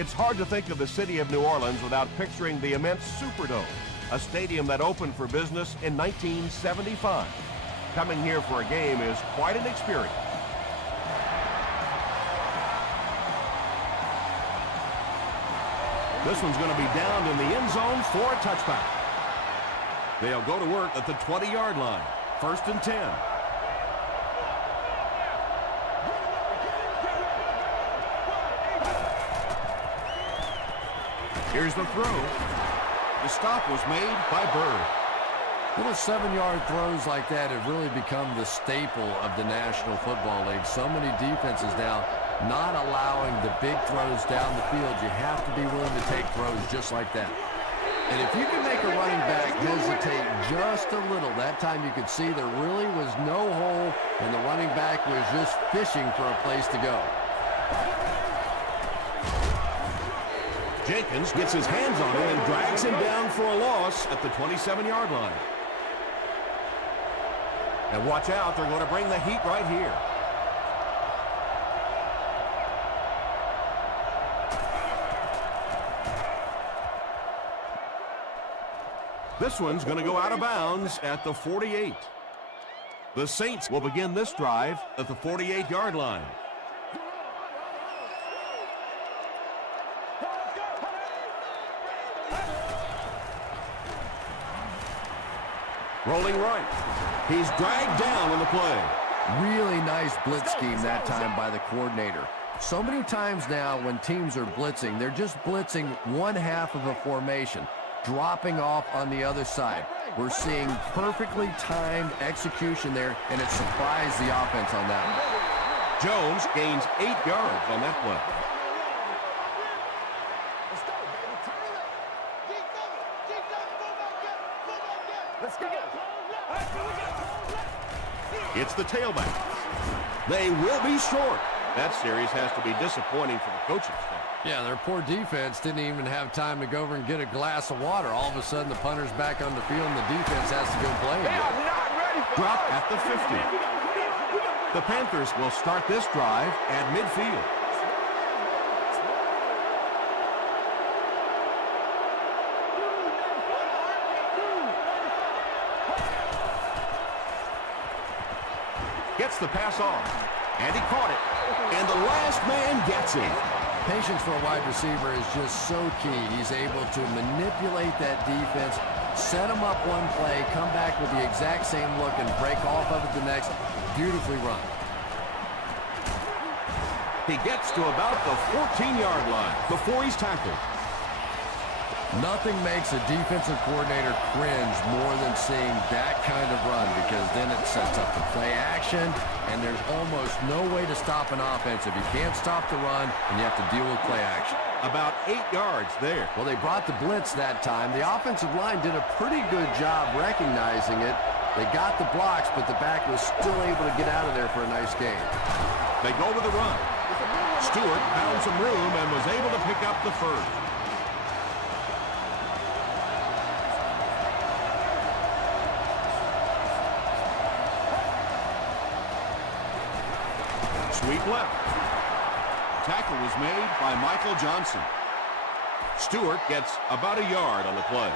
It's hard to think of the city of New Orleans without picturing the immense Superdome, a stadium that opened for business in 1975. Coming here for a game is quite an experience. This one's going to be down in the end zone for a touchback. They'll go to work at the 20-yard line. 1st and 10. Here's the throw. The stop was made by Bird. Little 7-yard throws like that have really become the staple of the National Football League. So many defenses now not allowing the big throws down the field. You have to be willing to take throws just like that. And if you can make a running back hesitate just a little, that time you could see there really was no hole and the running back was just fishing for a place to go. Jenkins gets his hands on him and drags him down for a loss at the 27-yard line. And watch out, they're going to bring the heat right here. This one's going to go out of bounds at the 48. The Saints will begin this drive at the 48-yard line. Rolling right. He's dragged down on the play. Really nice blitz scheme that time by the coordinator. So many times now when teams are blitzing, they're just blitzing one half of a formation, dropping off on the other side. We're seeing perfectly timed execution there, and it surprised the offense on that one. Jones gains 8 yards on that play. It's the tailback. They will be short. That series has to be disappointing for the coaching staff. Yeah, their poor defense didn't even have time to go over and get a glass of water. All of a sudden, the punter's back on the field, and the defense has to go play again. Drop at the 50. The Panthers will start this drive at midfield. Gets the pass on, and he caught it, and the last man gets him. Patience for a wide receiver is just so key. He's able to manipulate that defense, set them up one play, come back with the exact same look, and break off of it the next. Beautifully run. He gets to about the 14-yard line before he's tackled. Nothing makes a defensive coordinator cringe more than seeing that kind of run, because then it sets up the play action, and there's almost no way to stop an offense if you can't stop the run and you have to deal with play action. About 8 yards there. Well, they brought the blitz that time. The offensive line did a pretty good job recognizing it. They got the blocks, but the back was still able to get out of there for a nice gain. They go with the run. Stewart found some room and was able to pick up the first. Sweep left. Tackle was made by Michael Johnson. Stewart gets about a yard on the play.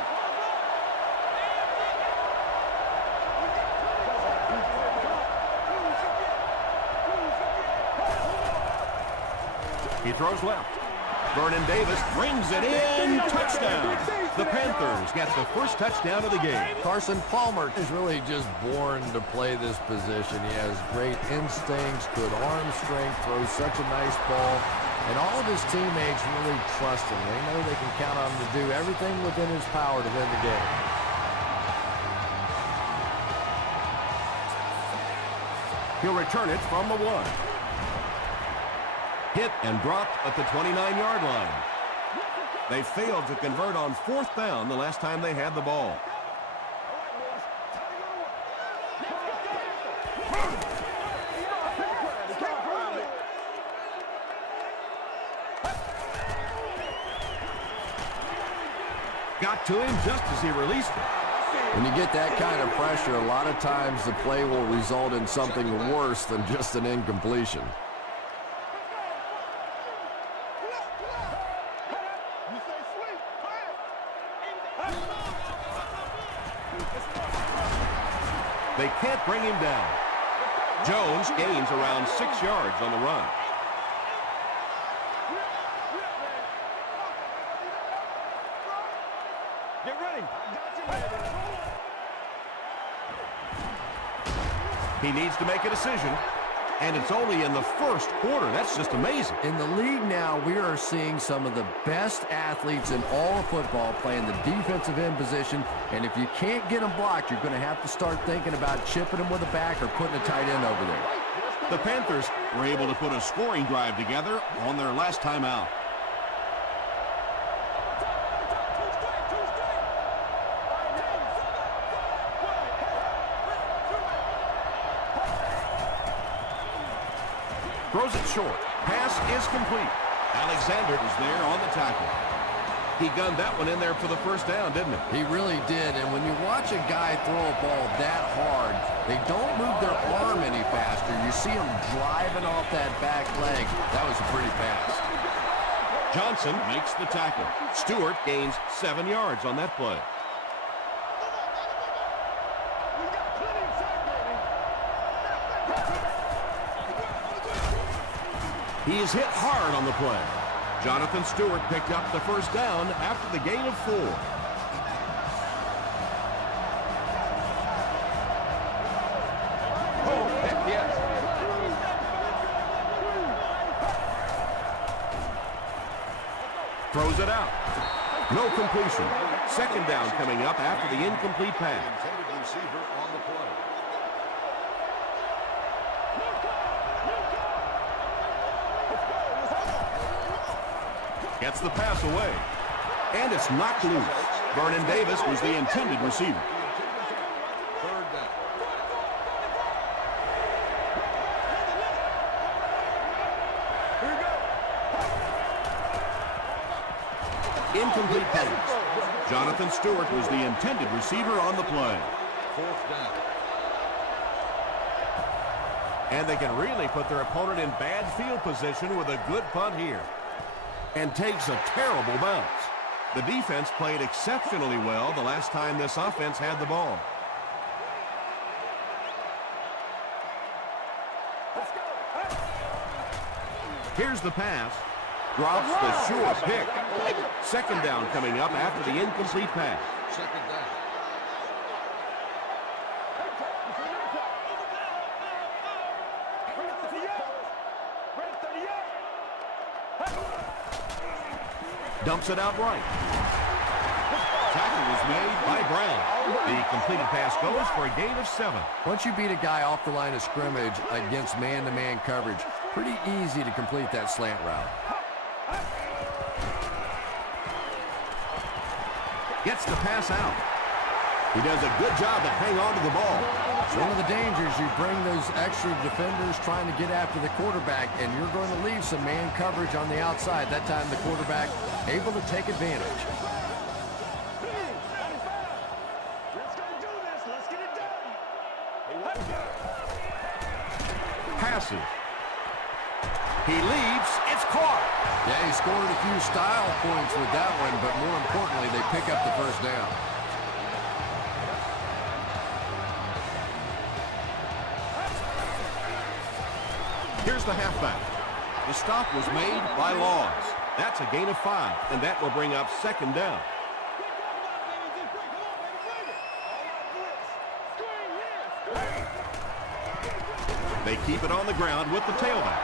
He throws left. Vernon Davis brings it in. Touchdown. The Panthers get the first touchdown of the game. Carson Palmer is really just born to play this position. He has great instincts, good arm strength, throws such a nice ball. And all of his teammates really trust him. They know they can count on him to do everything within his power to win the game. He'll return it from the 1. Hit and dropped at the 29-yard line. They failed to convert on 4th down the last time they had the ball. Got to him just as he released it. When you get that kind of pressure, a lot of times the play will result in something worse than just an incompletion. They can't bring him down. Jones gains around 6 yards on the run. Get ready. He needs to make a decision, and it's only in the first quarter. That's just amazing. In the league now, we are seeing some of the best athletes in all of football playing the defensive end position, and if you can't get them blocked, you're going to have to start thinking about chipping them with a back or putting a tight end over there. The Panthers were able to put a scoring drive together on their last time out. Throws it short. Pass is complete. Alexander is there on the tackle. He gunned that one in there for the first down, didn't he? He really did, and when you watch a guy throw a ball that hard, they don't move their arm any faster. You see him driving off that back leg. That was a pretty pass. Johnson makes the tackle. Stewart gains 7 yards on that play. He is hit hard on the play. Jonathan Stewart picked up the first down after the gain of 4. Oh, heck yes. Throws it out. No completion. Second down coming up after the incomplete pass. Intended receiver on the play. Gets the pass away. And it's knocked loose. Vernon Davis was the intended receiver. Third down. Incomplete pass. Jonathan Stewart was the intended receiver on the play. Fourth down. And they can really put their opponent in bad field position with a good punt here. And takes a terrible bounce. The defense played exceptionally well the last time this offense had the ball. Here's the pass. Drops the short pick. Second down coming up after the incomplete pass. Second down. Dumps it out right. Tackle was made by Brown. The completed pass goes for a gain of 7. Once you beat a guy off the line of scrimmage against man-to-man coverage, pretty easy to complete that slant route. Gets the pass out. He does a good job to hang on to the ball. It's one of the dangers. You bring those extra defenders trying to get after the quarterback, and you're going to leave some man coverage on the outside. That time the quarterback able to take advantage. Passes. He leaps. It's caught. Yeah, he scored a few style points with that one, but more importantly, they pick up the first down. Here's the halfback. The stop was made by Laws. That's a gain of 5, and that will bring up second down. They keep it on the ground with the tailback.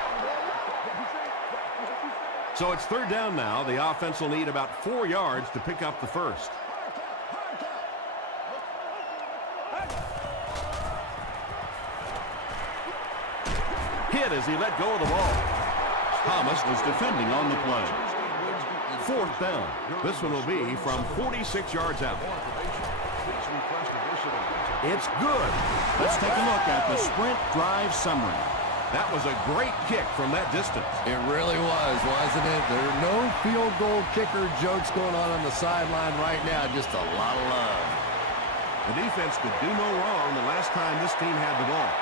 So it's third down now. The offense will need about 4 yards to pick up the first. Hit as he let go of the ball. Thomas was defending on the play. Fourth down. This one will be from 46 yards out. It's good. Let's take a look at the sprint drive summary. That was a great kick from that distance. It really was, wasn't it? There are no field goal kicker jokes going on the sideline right now. Just a lot of love. The defense could do no wrong the last time this team had the ball.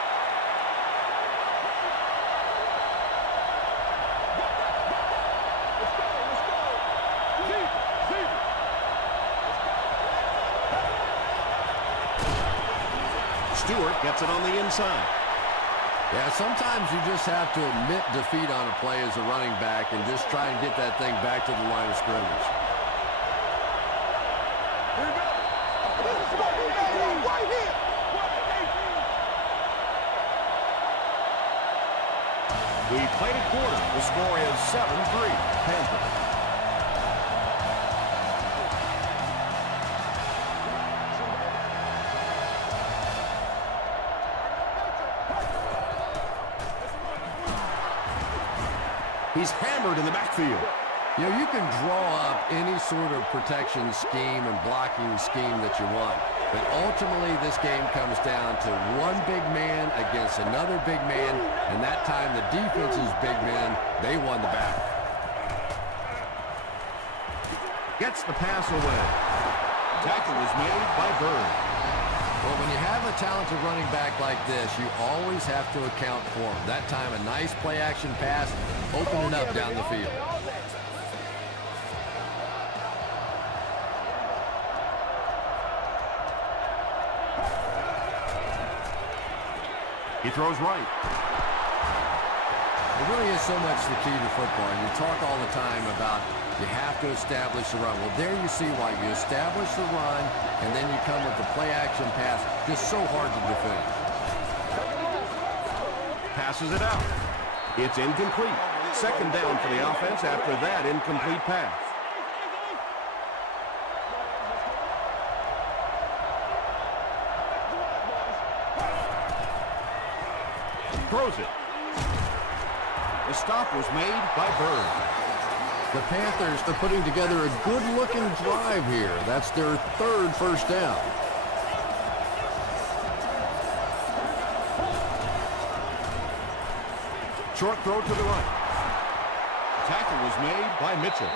Stewart gets it on the inside. Yeah, sometimes you just have to admit defeat on a play as a running back and just try and get that thing back to the line of scrimmage. We played a quarter. The score is 7-3, Panthers. He's hammered in the backfield. You know, you can draw up any sort of protection scheme and blocking scheme that you want. But ultimately, this game comes down to one big man against another big man. And that time, the defense's big men, they won the battle. Gets the pass away. Tackle is made by Bird. Well, when you have a talented running back like this, you always have to account for him. That time, a nice play-action pass, opening up down the field. He throws right. It really is so much the key to football. You talk all the time about you have to establish the run. Well, there you see why you establish the run, and then you come with the play-action pass. Just so hard to defend. Passes it out. It's incomplete. Second down for the offense after that incomplete pass. Throws it. The stop was made by Bird. The Panthers are putting together a good-looking drive here. That's their third first down. Short throw to the right. Tackle was made by Mitchell.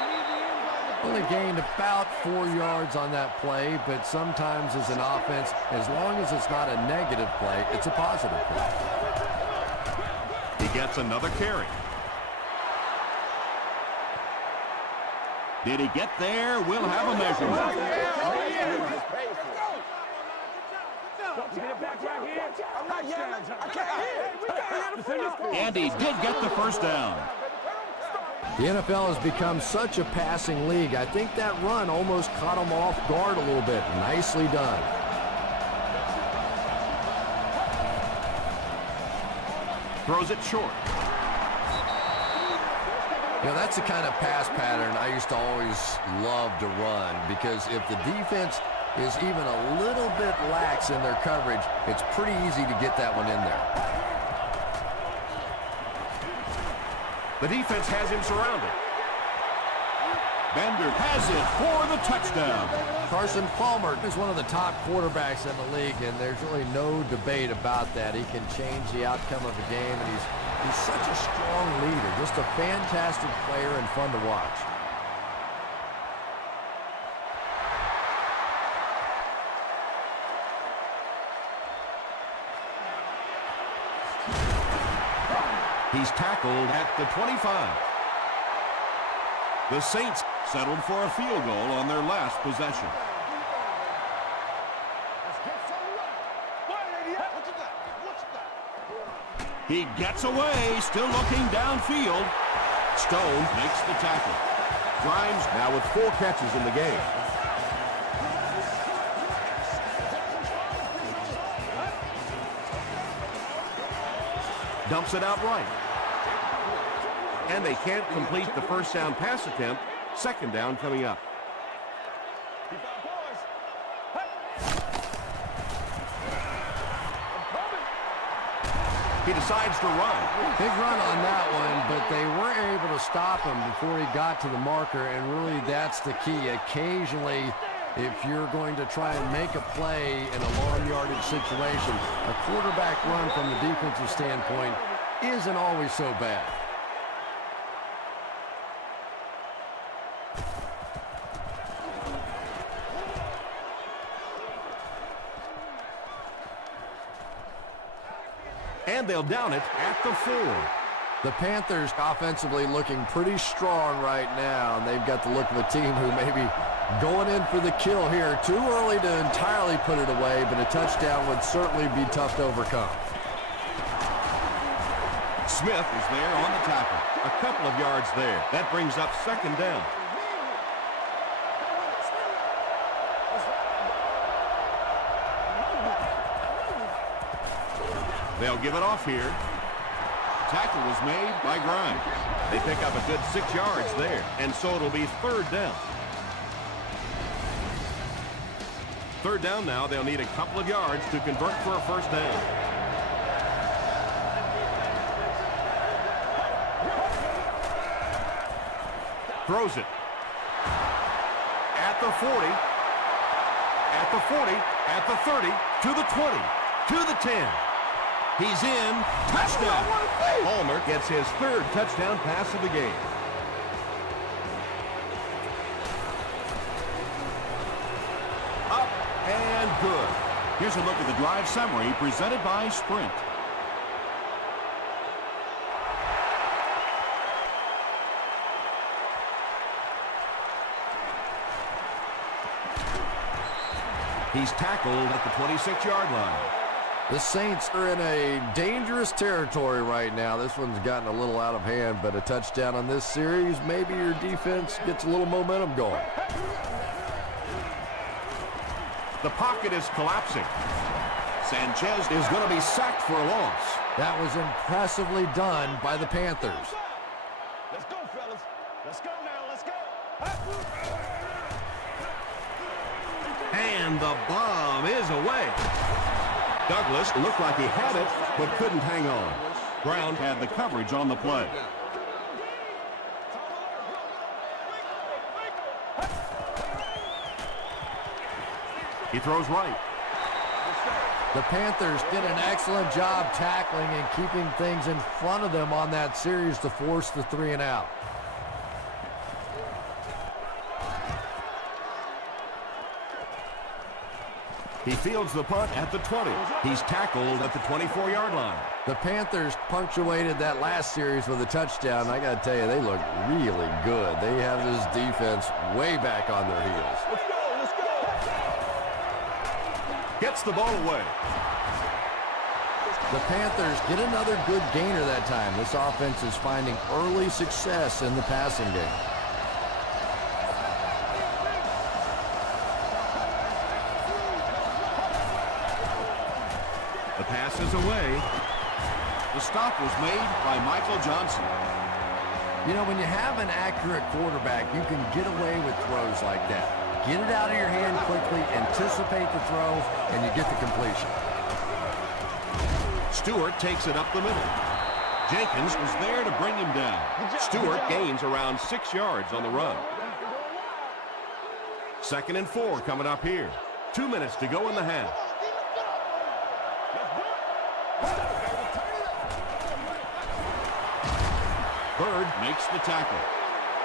Only gained about 4 yards on that play, but sometimes as an offense, as long as it's not a negative play, it's a positive play. He gets another carry. Did he get there? We'll have a measurement. And he did get the first down. The NFL has become such a passing league. I think that run almost caught him off guard a little bit. Nicely done. Throws it short. You know, that's the kind of pass pattern I used to always love to run, because if the defense is even a little bit lax in their coverage, it's pretty easy to get that one in there. The defense has him surrounded. Bender has it for the touchdown. Carson Palmer is one of the top quarterbacks in the league, and there's really no debate about that. He can change the outcome of a game, and he's such a strong leader, just a fantastic player and fun to watch. He's tackled at the 25. The Saints settled for a field goal on their last possession. He gets away, still looking downfield. Stone makes the tackle. Grimes now with 4 catches in the game. Dumps it out right. And they can't complete the first down pass attempt. Second down coming up. He decides to run. Big run on that one, but they weren't able to stop him before he got to the marker, and really that's the key. Occasionally, if you're going to try and make a play in a long yardage situation, a quarterback run from the defensive standpoint isn't always so bad. And they'll down it at the 4. The Panthers offensively looking pretty strong right now, and they've got the look of a team who maybe Going in for the kill here. Too early to entirely put it away, but a touchdown would certainly be tough to overcome. Smith is there on the tackle. A couple of yards there. That brings up second down. They'll give it off here. Tackle was made by Grimes. They pick up a good 6 yards there, and so it'll be third down. Third down now. They'll need a couple of yards to convert for a first down. Throws it. At the 40. At the 40. At the 30. To the 20. To the 10. He's in. Touchdown. Palmer gets his third touchdown pass of the game. Up and good. Here's a look at the drive summary presented by Sprint. He's tackled at the 26-yard line. The Saints are in a dangerous territory right now. This one's gotten a little out of hand, but a touchdown on this series, maybe your defense gets a little momentum going. The pocket is collapsing. Sanchez is going to be sacked for a loss. That was impressively done by the Panthers. Let's go, fellas. Let's go now. Let's go. And the bomb is away. Douglas looked like he had it, but couldn't hang on. Brown had the coverage on the play. He throws right. The Panthers did an excellent job tackling and keeping things in front of them on that series to force the 3 and out. He fields the punt at the 20. He's tackled at the 24-yard line. The Panthers punctuated that last series with a touchdown. I got to tell you, they look really good. They have this defense way back on their heels. Let's go. Let's go. Gets the ball away. The Panthers get another good gainer that time. This offense is finding early success in the passing game. The pass is away. The stop was made by Michael Johnson. You know, when you have an accurate quarterback, you can get away with throws like that. Get it out of your hand quickly, anticipate the throw, and you get the completion. Stewart takes it up the middle. Jenkins was there to bring him down. Stewart gains around 6 yards on the run. 2nd and 4 coming up here. 2 minutes to go in the half. Bird makes the tackle.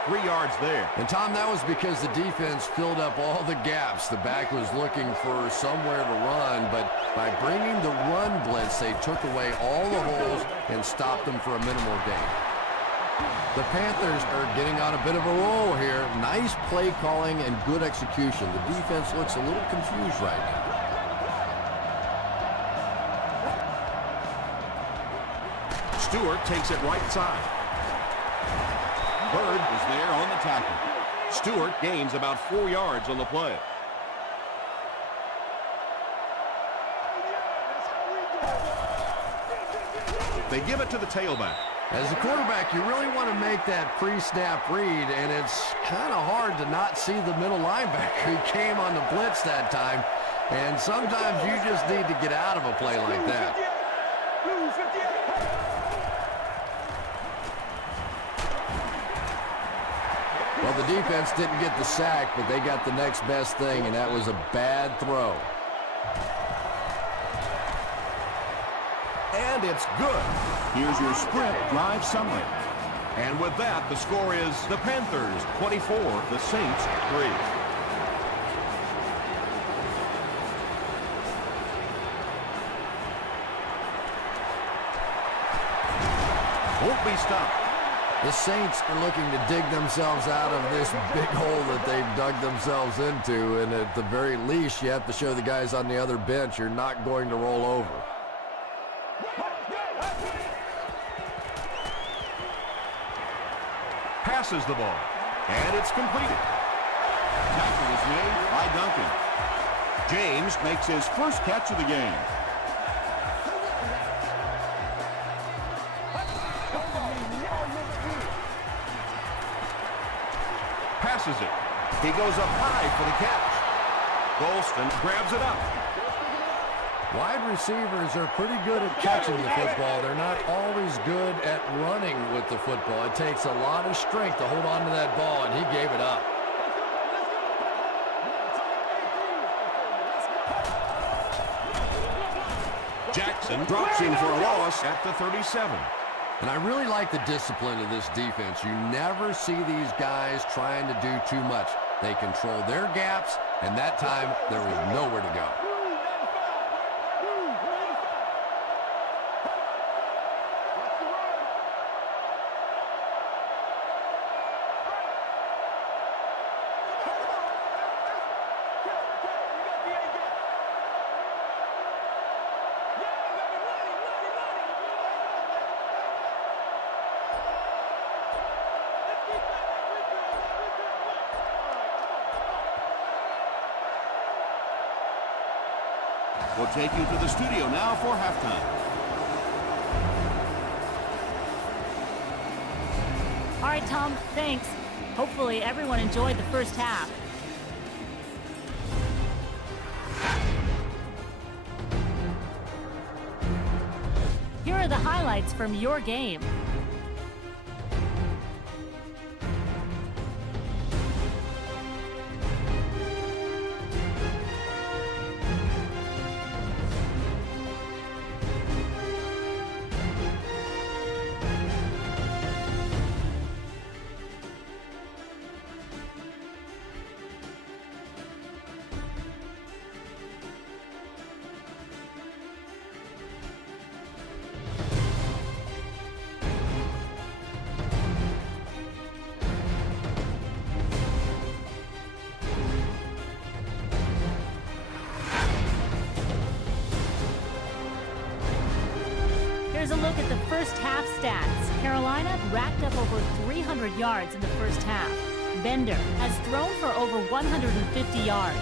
3 yards there. And, Tom, that was because the defense filled up all the gaps. The back was looking for somewhere to run, but by bringing the run blitz, they took away all the holes and stopped them for a minimal gain. The Panthers are getting on a bit of a roll here. Nice play calling and good execution. The defense looks a little confused right now. Stewart takes it right side. Bird is there on the tackle. Stewart gains about 4 yards on the play. They give it to the tailback. As a quarterback, you really want to make that pre-snap read, and it's kind of hard to not see the middle linebacker who came on the blitz that time. And sometimes you just need to get out of a play like that. Well, the defense didn't get the sack, but they got the next best thing, and that was a bad throw. And it's good. Here's your Sprint drive summary. And with that, the score is the Panthers 24, the Saints 3. Won't be stopped. The Saints are looking to dig themselves out of this big hole that they've dug themselves into, and at the very least, you have to show the guys on the other bench you're not going to roll over. Passes the ball, and it's completed. Tackle is made by Duncan. James makes his first catch of the game. Passes it. He goes up high for the catch. Golston grabs it up. Wide receivers are pretty good at catching the football. They're not always good at running with the football. It takes a lot of strength to hold on to that ball, and he gave it up. Jackson drops him for a loss at the 37. And I really like the discipline of this defense. You never see these guys trying to do too much. They control their gaps, and that time there was nowhere to go. We'll take you to the studio now for halftime. All right, Tom, thanks. Hopefully everyone enjoyed the first half. Here are the highlights from your game. Here's a look at the first half stats. Carolina racked up over 300 yards in the first half. Bender has thrown for over 150 yards.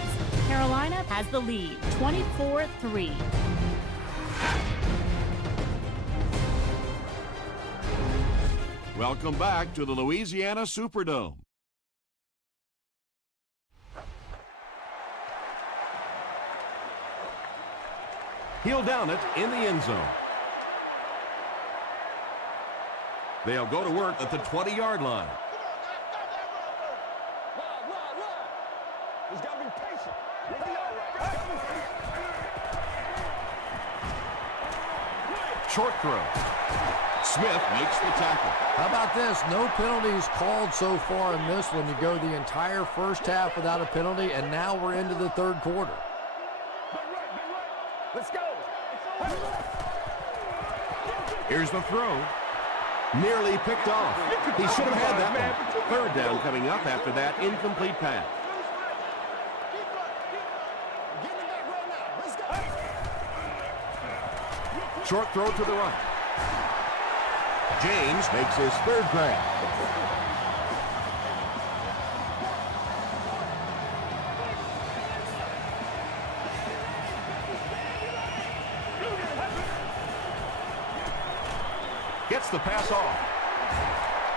Carolina has the lead, 24-3. Welcome back to the Louisiana Superdome. He'll down it in the end zone. They'll go to work at the 20-yard line. He's got to be patient. He'll be all right. Short throw. Smith makes the tackle. How about this? No penalties called so far in this one. You go the entire first half without a penalty, and now we're into the third quarter. Let's go. Here's the throw. Nearly picked off. He should have had that one. Third down coming up after that incomplete pass. Short throw to the right. James makes his third grab. Gets the pass off.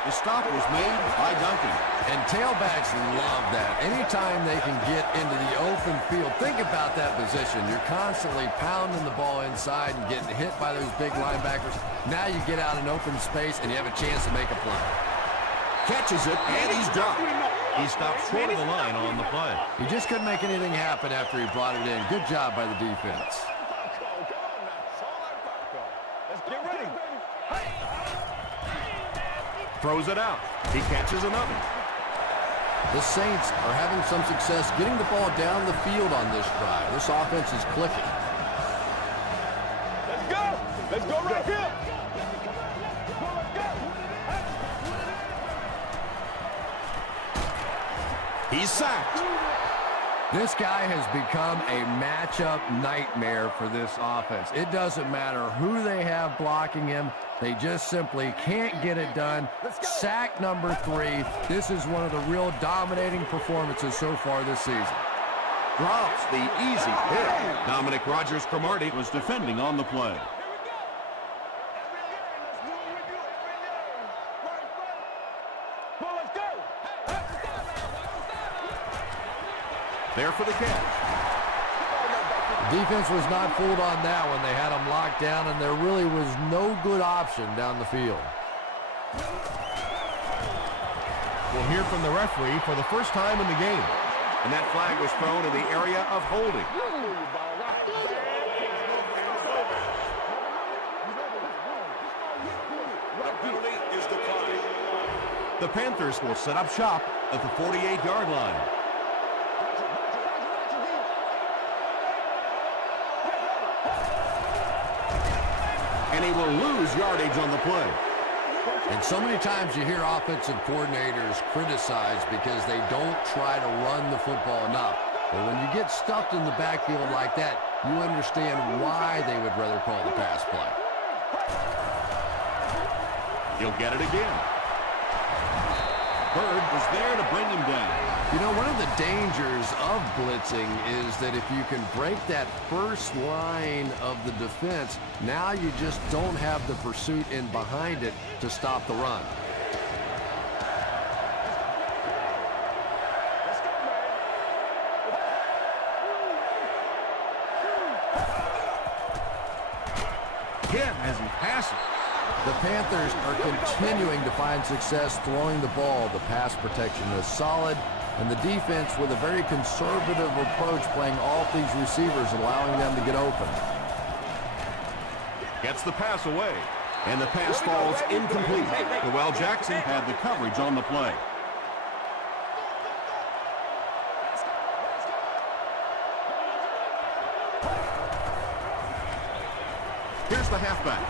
The stop was made by Duncan. And tailbacks love that. Anytime they can get into the open field, think about that position. You're constantly pounding the ball inside and getting hit by those big linebackers. Now you get out in open space and you have a chance to make a play. Catches it, and he's dropped. He stopped short of the line on the play. He just couldn't make anything happen after he brought it in. Good job by the defense. Let's get ready. Throws it out. He catches another. The Saints are having some success getting the ball down the field on this drive. This offense is clicking. Let's go. Let's go right here. He's sacked. This guy has become a matchup nightmare for this offense. It doesn't matter who they have blocking him. They just simply can't get it done. Sack number 3. This is one of the real dominating performances so far this season. Drops the easy pick. Dominic Rodgers-Cromartie was defending on the play. There for the catch. Defense was not fooled on that one. They had him locked down, and there really was no good option down the field. We'll hear from the referee for the first time in the game. And that flag was thrown in the area of holding. The penalty is declined. The Panthers will set up shop at the 48-yard line. And he will lose yardage on the play. And so many times you hear offensive coordinators criticized because they don't try to run the football enough. But when you get stuffed in the backfield like that, you understand why they would rather call the pass play. He'll get it again. Bird was there to bring him down. You know, one of the dangers of blitzing is that if you can break that first line of the defense, now you just don't have the pursuit in behind it to stop the run. Hit as he passes. The Panthers are continuing to find success throwing the ball. The pass protection is solid, and the defense with a very conservative approach playing off these receivers, allowing them to get open. Gets the pass away, and the pass falls incomplete. Noel Jackson had the coverage on the play. Here's the halfback.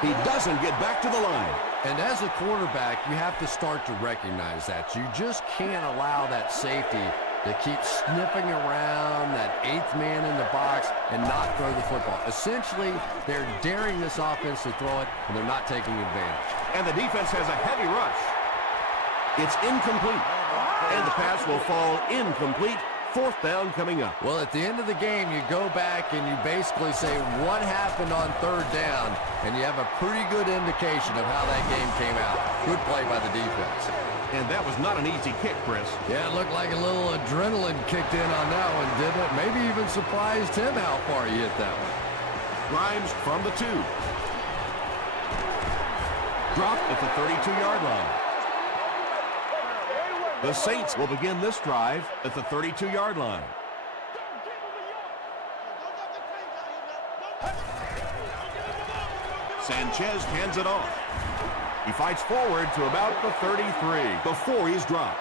He doesn't get back to the line. And as a quarterback, you have to start to recognize that. You just can't allow that safety to keep sniffing around that 8th man in the box and not throw the football. Essentially, they're daring this offense to throw it, and they're not taking advantage. And the defense has a heavy rush. It's incomplete. And the pass will fall incomplete. 4th down coming up. Well, at the end of the game, you go back and you basically say what happened on 3rd down, and you have a pretty good indication of how that game came out. Good play by the defense. And that was not an easy kick, Chris. Yeah, it looked like a little adrenaline kicked in on that one, didn't it? Maybe even surprised him how far he hit that one. Grimes from the 2. Dropped at the 32-yard line. The Saints will begin this drive at the 32-yard line. Sanchez hands it off. He fights forward to about the 33 before he's dropped.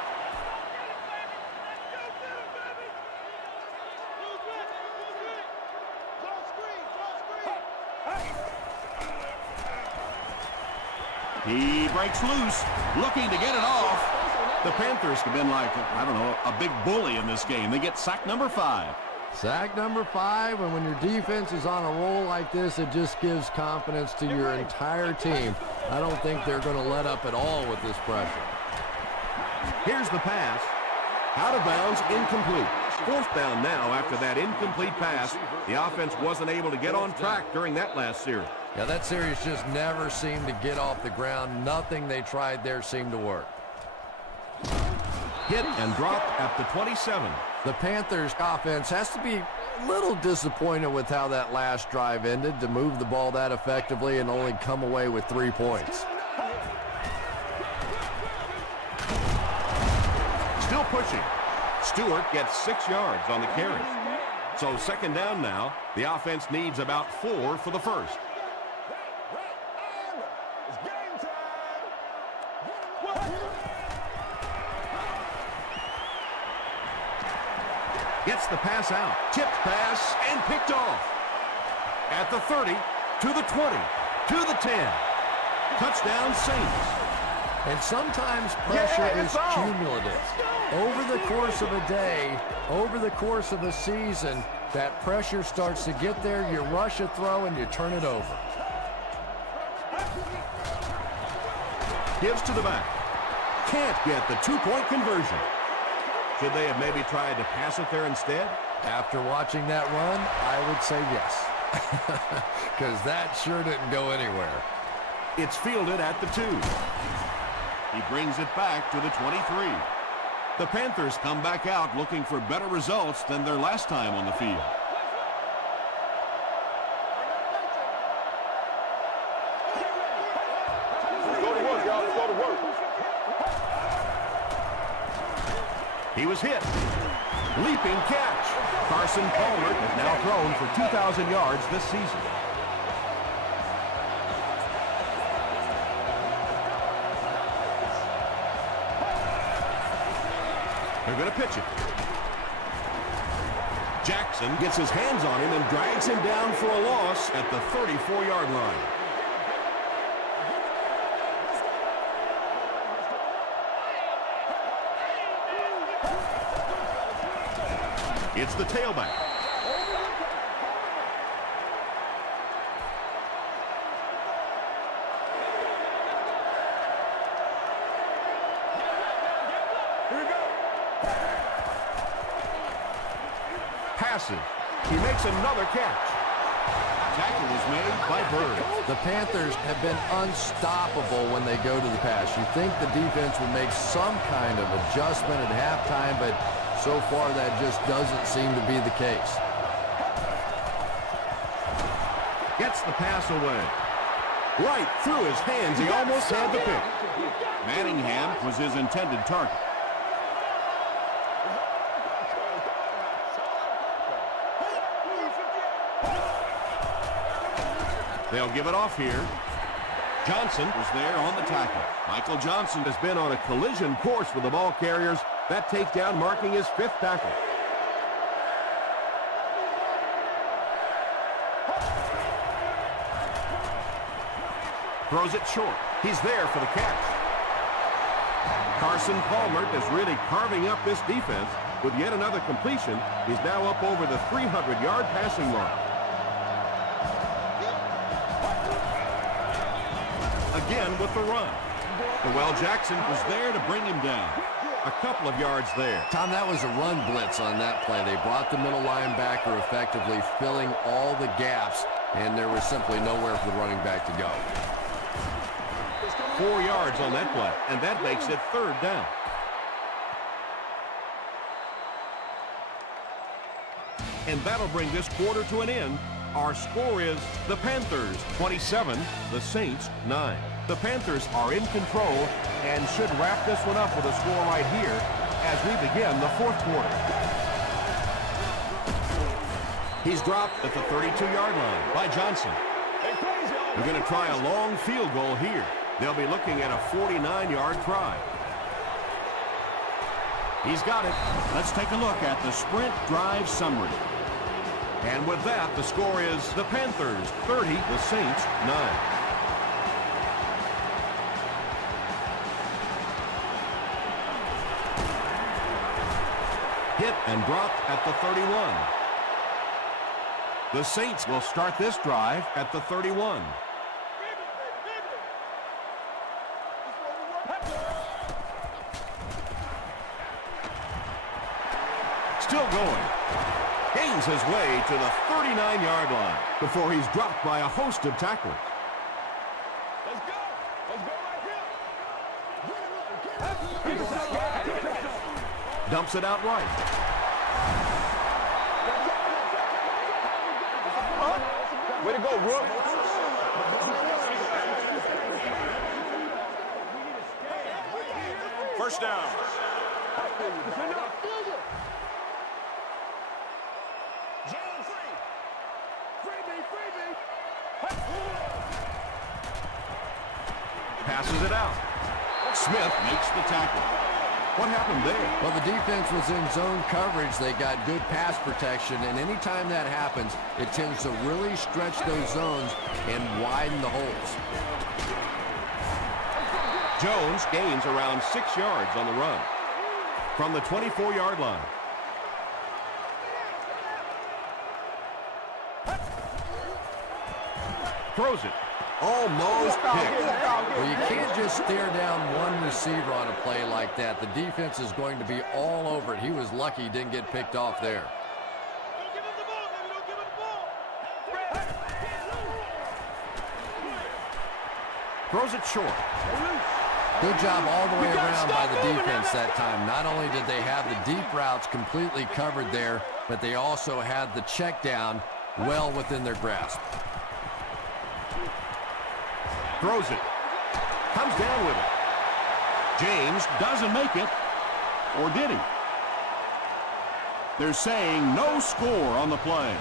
He breaks loose, looking to get it off. The Panthers have been like, I don't know, a big bully in this game. They get sack number 5. Sack number 5, and when your defense is on a roll like this, it just gives confidence to your entire team. I don't think they're going to let up at all with this pressure. Here's the pass. Out of bounds, incomplete. 4th down now after that incomplete pass. The offense wasn't able to get on track during that last series. Yeah, that series just never seemed to get off the ground. Nothing they tried there seemed to work. Hit and drop at the 27. The Panthers offense has to be a little disappointed with how that last drive ended, to move the ball that effectively and only come away with 3 points. Still pushing. Stewart gets 6 yards on the carry. So 2nd down now. The offense needs about 4 for the first. Gets the pass out. Tipped pass and picked off. At the 30, to the 20, to the 10. Touchdown Saints. And sometimes pressure is cumulative. over the course of a day, over the course of a season, that pressure starts to get there, you rush a throw, and you turn it over. Gives to the back. Can't get the two-point conversion. Should they have maybe tried to pass it there instead? After watching that run, I would say yes. Because that sure didn't go anywhere. It's fielded at the 2. He brings it back to the 23. The Panthers come back out looking for better results than their last time on the field. Go to work, y'all. Go to work. He was hit. Leaping catch. Carson Palmer has now thrown for 2,000 yards this season. They're going to pitch it. Jackson gets his hands on him and drags him down for a loss at the 34-yard line. It's the tailback. Passes. He makes another catch. Tackle is made by Bird. The Panthers have been unstoppable when they go to the pass. You think the defense would make some kind of adjustment at halftime, but so far that just doesn't seem to be the case. Gets the pass away. Right through his hands. He almost had the pick. Manningham was his intended target. They'll give it off here. Johnson was there on the tackle. Michael Johnson has been on a collision course with the ball carriers. That takedown marking his 5th tackle. Throws it short. He's there for the catch. Carson Palmer is really carving up this defense with yet another completion. He's now up over the 300-yard passing mark. Again with the run. Noel Jackson was there to bring him down. A couple of yards there. Tom, that was a run blitz on that play. They brought the middle linebacker effectively filling all the gaps, and there was simply nowhere for the running back to go. 4 yards on that play, and that makes it 3rd down. And that'll bring this quarter to an end. Our score is the Panthers 27, the Saints 9. The Panthers are in control and should wrap this one up with a score right here as we begin the 4th quarter. He's dropped at the 32-yard line by Johnson. They're going to try a long field goal here. They'll be looking at a 49-yard try. He's got it. Let's take a look at the sprint drive summary. And with that, the score is the Panthers 30, the Saints 9. Hit and dropped at the 31. The Saints will start this drive at the 31. Still going. Gains his way to the 39-yard line before he's dropped by a host of tacklers. Let's go. Let's go right here. Dumps it out right. Way to go, Rook. First down. Passes it out. Smith makes the tackle. What happened there? Well, the defense was in zone coverage. They got good pass protection, and anytime that happens, it tends to really stretch those zones and widen the holes. Jones gains around 6 yards on the run. from the 24-yard line. Throws it. Almost picked. Well, you can't just stare down one receiver on a play like that. The defense is going to be all over it. He was lucky he didn't get picked off there. Throws it short. Good job all the way around by the defense that time. Not only did they have the deep routes completely covered there, but they also had the check down well within their grasp. Throws it. Comes down with it. James doesn't make it. Or did he? They're saying no score on the play.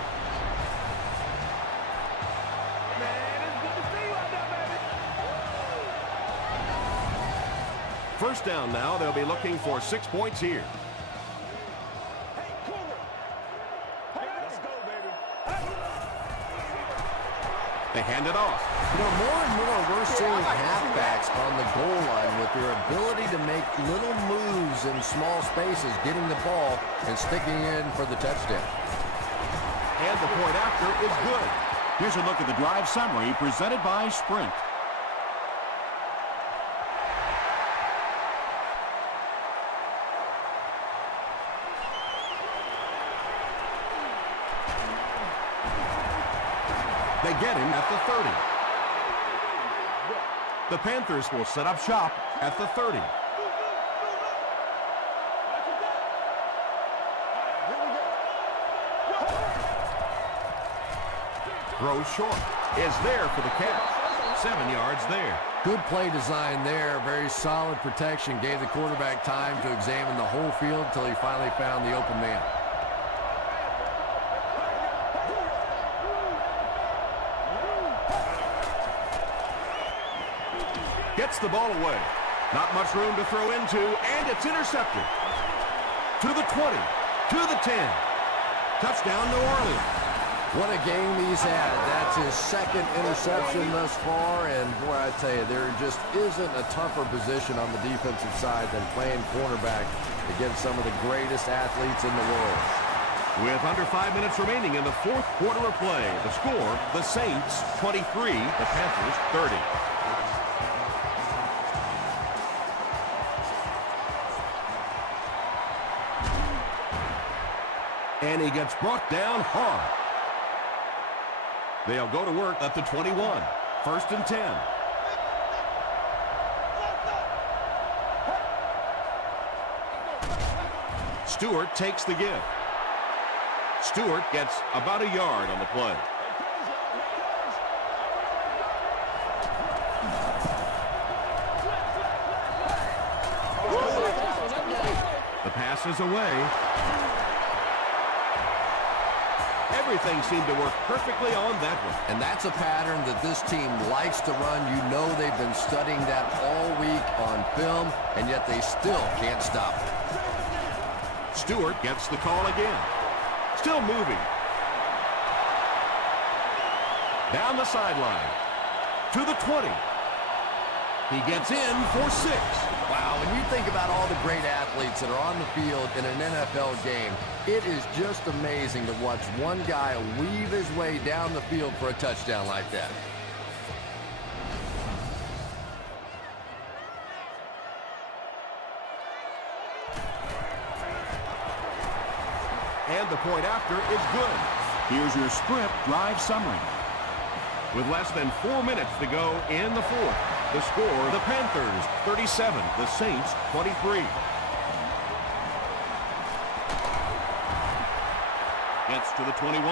First down now. They'll be looking for 6 points here. They hand it off. You know, more and more we're seeing halfbacks on the goal line with their ability to make little moves in small spaces, getting the ball and sticking in for the touchdown. And the point after is good. Here's a look at the drive summary presented by Sprint. They get him at the 30. The Panthers will set up shop at the 30. Throws short. Is there for the catch. 7 yards there. Good play design there. Very solid protection. Gave the quarterback time to examine the whole field until he finally found the open man. Gets the ball away. Not much room to throw into, and it's intercepted. To the 20, to the 10. Touchdown, New Orleans. What a game he's had. That's his second interception thus far, and boy, I tell you, there just isn't a tougher position on the defensive side than playing cornerback against some of the greatest athletes in the world. With under 5 minutes remaining in the fourth quarter of play, the score, the Saints 23, the Panthers 30. And he gets brought down hard. They'll go to work at the 21. First and 10. Stewart takes the give. Stewart gets about a yard on the play. The pass is away. Everything seemed to work perfectly on that one. And that's a pattern that this team likes to run. You know they've been studying that all week on film, and yet they still can't stop it. Stewart gets the call again. Still moving. Down the sideline. To the 20. He gets in for 6. Wow, when you think about all the great athletes that are on the field in an NFL game, it is just amazing to watch one guy weave his way down the field for a touchdown like that. And the point after is good. Here's your Sprint drive summary. With less than 4 minutes to go in the fourth, the score, the Panthers 37, the Saints 23. Gets to the 21.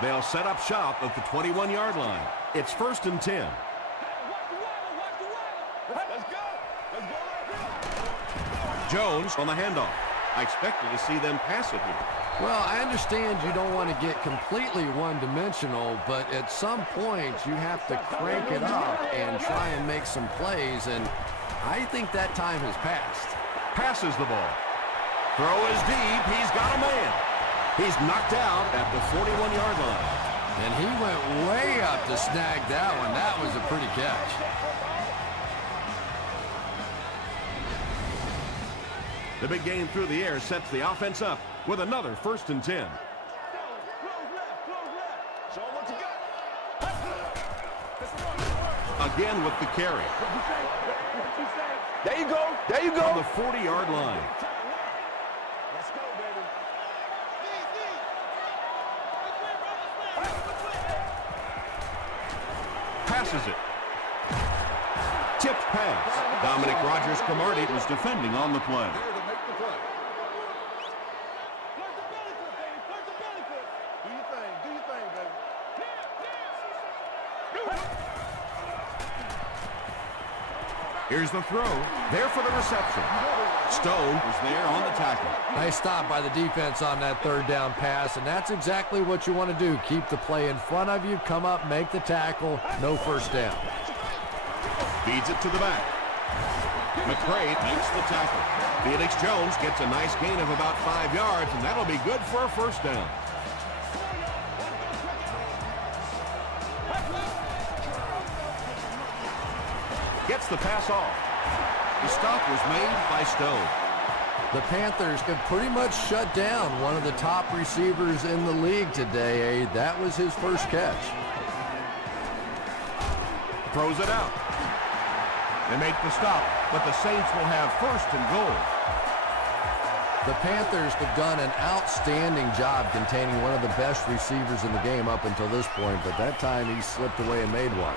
They'll set up shop at the 21-yard line. It's first and 10. Jones on the handoff. I expected to see them pass it here. Well, I understand you don't want to get completely one-dimensional, but at some point you have to crank it up and try and make some plays, and I think that time has passed. Passes the ball. Throw is deep. He's got a man. He's knocked out at the 41-yard line. And he went way up to snag that one. That was a pretty catch. The big game through the air sets the offense up with another 1st and 10. Show 'em what you got. Again with the carry. There you go. There you On go. the 40-yard line. Let's go, baby. Passes it. Tipped pass. Dominic Rodgers-Cromartie was defending on the play. Do your thing, baby. Here's the throw. There for the reception. Stone was there on the tackle. Nice stop by the defense on that 3rd down pass, and that's exactly what you want to do. Keep the play in front of you, come up, make the tackle, no 1st down. Feeds it to the back. McCray makes the tackle. Felix Jones gets a nice gain of about 5 yards, and that'll be good for a 1st down. Gets the pass off. The stop was made by Stone. The Panthers have pretty much shut down one of the top receivers in the league today. That was his 1st catch. Throws it out. They make the stop, but the Saints will have 1st and goal. The Panthers have done an outstanding job containing one of the best receivers in the game up until this point, but that time he slipped away and made one.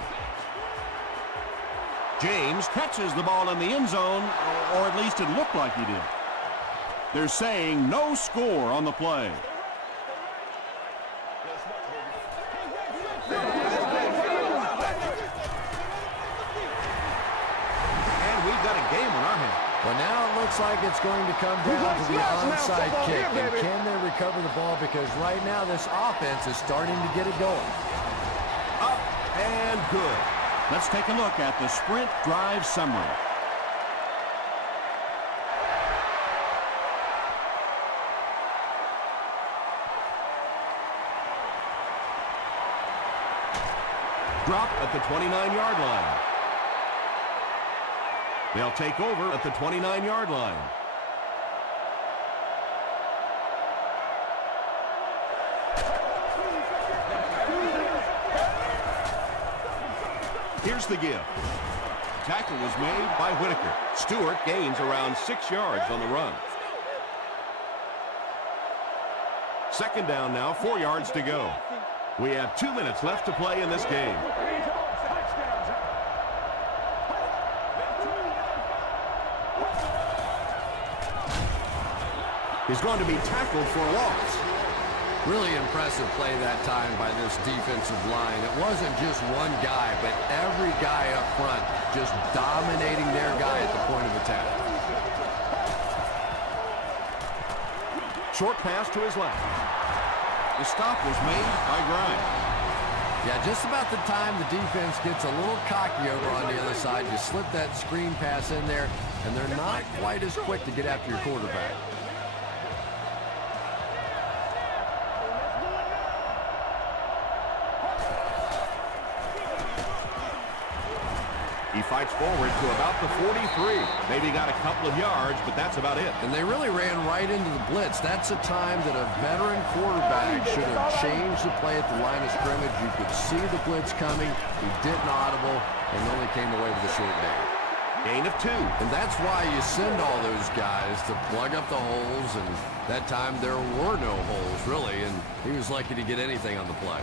James catches the ball in the end zone, or at least it looked like he did. They're saying no score on the play. And we've got a game on our hands. Well, now it looks like it's going to come down to the onside kick. And can they recover the ball? Because right now this offense is starting to get it going. Up and good. Let's take a look at the sprint drive summary. Drop at the 29-yard line. They'll take over at the 29-yard line. Here's the give. Tackle was made by Whitaker. Stewart gains around 6 yards on the run. 2nd down now, 4 yards to go. We have 2 minutes left to play in this game. He's going to be tackled for a loss. Really impressive play that time by this defensive line. It wasn't just one guy, but every guy up front just dominating their guy at the point of attack. Short pass to his left. The stop was made by Grimes. Yeah, just about the time the defense gets a little cocky over on the other side, you slip that screen pass in there, and they're not quite as quick to get after your quarterback. He fights forward to about the 43. Maybe got a couple of yards, but that's about it. And they really ran right into the blitz. That's a time that a veteran quarterback should have changed the play at the line of scrimmage. You could see the blitz coming. He didn't audible and only came away with a short gain. Gain of 2. And that's why you send all those guys to plug up the holes, and that time there were no holes, really, and he was lucky to get anything on the play.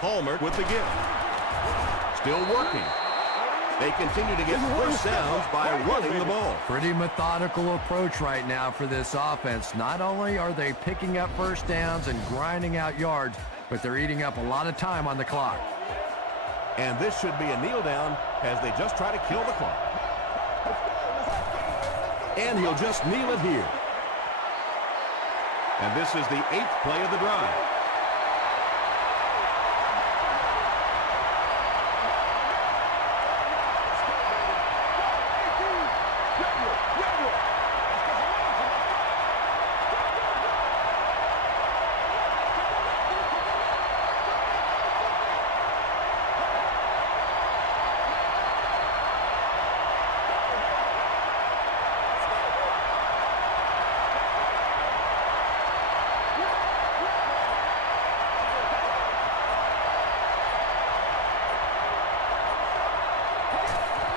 Palmer with the give. Still working. They continue to get 1st downs by running the ball. Pretty methodical approach right now for this offense. Not only are they picking up 1st downs and grinding out yards, but they're eating up a lot of time on the clock. And this should be a kneel down as they just try to kill the clock. And he'll just kneel it here. And this is the 8th play of the drive.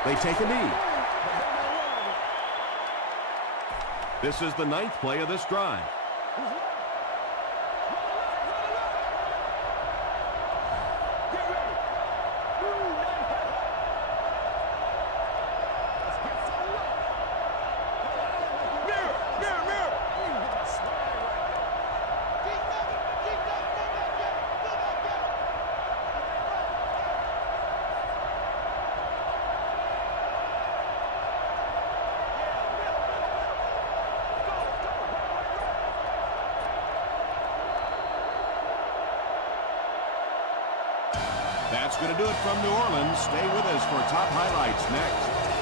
They take a knee. This is the 9th play of this drive. That's going to do it from New Orleans. Stay with us for top highlights next.